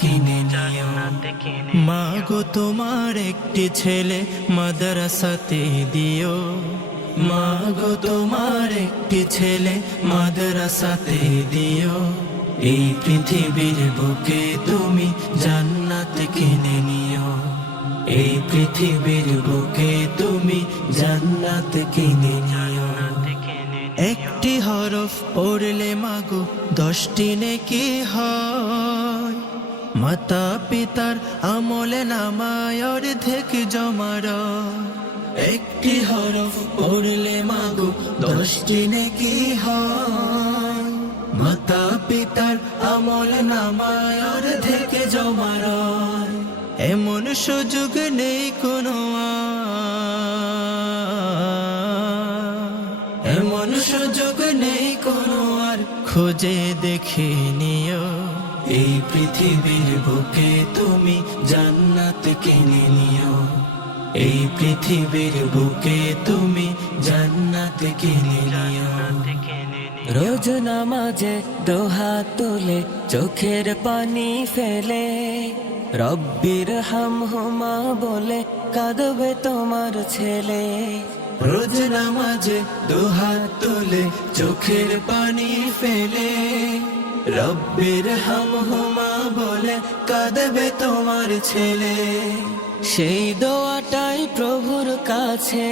কিনে নিও। মাগো তোমার একটি ছেলে মাদ্রাসাতে দিও। মাগো তোমার একটি ছেলে মাদ্রাসাতে দিও। এই পৃথিবীর বুকে তুমি জান্নাত কিনে নিও। এই পৃথিবীর বুকে তুমি জান্নাত কিনে নিও। একটি হরফ পড়লে মাগো দশটি নেকি হয়। মাতা পিতার আমলে নামায় অর্ধেক জমার। একটি হরফ পড়লে মাগো দশটি নেকি হয়। মাতা পিতার আমল নামায় অর্ধেক জমার। এমন সুযোগ নেই কোনো। এমন সুযোগ নেই কোনো আর। খোঁজে দেখে এই পৃথিবীর বুকে তুমি জান্নাত কিনে নিও। এই পৃথিবীর বুকে তুমি জান্নাত কিনে নিও। রোজ নামাজে দোহাত তুলে চোখের পানি ফেলে। রব্বির হাম হুমা বলে কাঁদবে তোমার ছেলে। রোজ নামাজে দুহাত তুলে চোখের পানি ফেলে। রব্বির হাম হুমা বলে কাঁদবে তোমার ছেলে। সেই দোয়াটাই প্রভুর কাছে।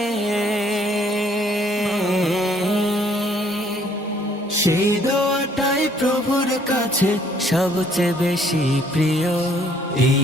সেই দোয়াটাই প্রভুর কাছে সবচেয়ে বেশি প্রিয়। এই